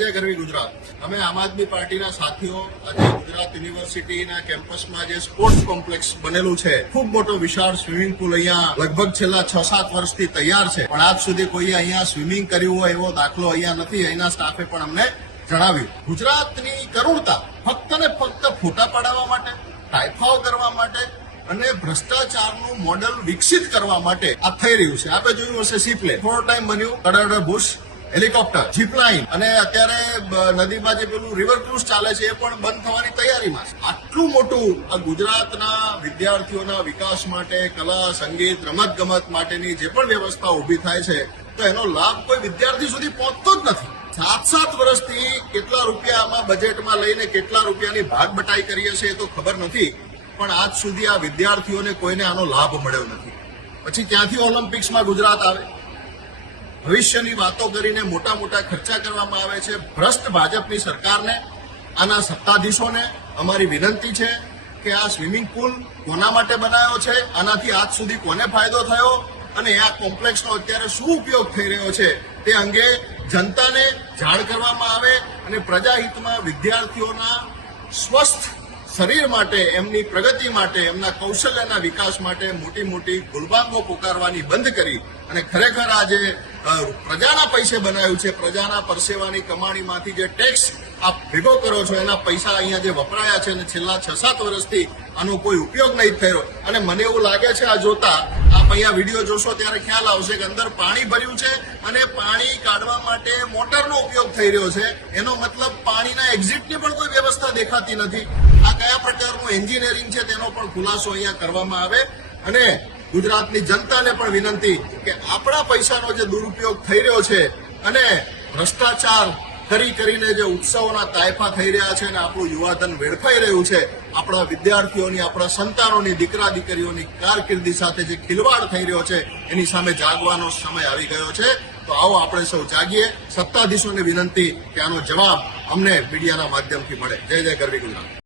જય ગરવી ગુજરાત. અમે આમ આદમી પાર્ટીના સાથીઓ આજે ગુજરાત યુનિવર્સિટીના કેમ્પસમાં જે સ્પોર્ટ્સ કોમ્પ્લેક્સ બનેલું છે, ખૂબ મોટો વિશાળ સ્વિમિંગ પુલ અહીંયા લગભગ છેલ્લા 6-7 વર્ષથી તૈયાર છે, પણ આજ સુધી કોઈએ અહીંયા સ્વિમિંગ કર્યું હોય એવો દાખલો અહીંયા નથી. અહીંના સ્ટાફે પણ અમને જણાવ્યું. ગુજરાતની કરુણતા ફક્ત ને ફક્ત ફોટા પડાવવા માટે, ટાઈફાઓ કરવા માટે અને ભ્રષ્ટાચારનું મોડેલ વિકસિત કરવા માટે આ થઈ રહ્યું છે. આપણે જોયું હશે સીપ્લેન થોડો ટાઈમ બન્યું, કડર બુશ હેલિકોપ્ટર, જીપલાઇન, અને અત્યારે નદીમાં જે પેલું રિવર ક્રુઝ ચાલે છે એ પણ બંધ થવાની તૈયારીમાં છે. આટલું મોટું આ ગુજરાતના વિદ્યાર્થીઓના વિકાસ માટે, કલા, સંગીત, રમત ગમત માટેની જે પણ વ્યવસ્થા ઉભી થાય છે, તો એનો લાભ કોઈ વિદ્યાર્થી સુધી પહોંચતો જ નથી. 7 વર્ષથી કેટલા રૂપિયા આમાં બજેટમાં લઈને કેટલા રૂપિયાની ભાગ બટાઈ કરીએ છીએ એ તો ખબર નથી, પણ આજ સુધી આ વિદ્યાર્થીઓને કોઈને આનો લાભ મળ્યો નથી. પછી ક્યાંથી ઓલિમ્પિક્સમાં ગુજરાત આવે? ભવિષ્યની વાતો કરીને મોટા મોટા ખર્ચા કરવામાં આવે છે. ભ્રષ્ટ ભાજપની સરકારને, આના સત્તાધીશોને અમારી વિનંતી છે કે આ સ્વિમિંગ પુલ કોના માટે બનાવ્યો છે, આનાથી આજ સુધી કોને ફાયદો થયો અને આ કોમ્પ્લેક્સનો અત્યારે શું ઉપયોગ થઈ રહ્યો છે તે અંગે જનતાને જાણ કરવામાં આવે અને પ્રજાહિતમાં વિદ્યાર્થીઓના સ્વસ્થ શરીર માટે, એમની પ્રગતિ માટે, એમના કૌશલ્યના વિકાસ માટે મોટી મોટી ગુલબાંગો પુકારવાની બંધ કરી અને ખરેખર આ જે પ્રજાના પૈસે બનાવ્યું છે, પ્રજાના પરસેવાની કમાણીમાંથી જે ટેક્સ આપ ભેગો કરો છો, એના પૈસા અહીંયા જે વપરાયા છે અને છેલ્લા 6-7 વર્ષથી આનો કોઈ ઉપયોગ નહીં થયો. અને મને એવું લાગે છે આ જોતા, આપ અહીંયા વિડીયો જોશો ત્યારે ખ્યાલ આવશે કે અંદર પાણી ભર્યું છે અને પાણી કાઢવા માટે મોટરનો ઉપયોગ થઈ રહ્યો છે. એનો મતલબ પાણીના એક્ઝિટની પણ કોઈ વ્યવસ્થા દેખાતી નથી. આ કયા પ્રકારનું એન્જિનિયરિંગ છે તેનો પણ ખુલાસો અહીંયા કરવામાં આવે. અને ગુજરાતની જનતાને પણ વિનંતી કે આપણા પૈસાનો જે દુરુપયોગ થઈ રહ્યો છે અને ભ્રષ્ટાચાર કરીને જે ઉત્સવોના તાયફા થઈ રહ્યા છે અને આપણું યુવાધન વેડફાઈ રહ્યું છે, આપણા વિદ્યાર્થીઓની, આપણા સંતાનોની, દીકરા દીકરીઓની કારકિર્દી સાથે જે ખિલવાડ થઈ રહ્યો છે, એની સામે જાગવાનો સમય આવી ગયો છે. તો આવો આપણે સૌ જાગીએ. સત્તાધીશોને વિનંતી કે આનો જવાબ અમને મીડિયાના માધ્યમથી મળે. જય જય ગરવી ગુજરાત.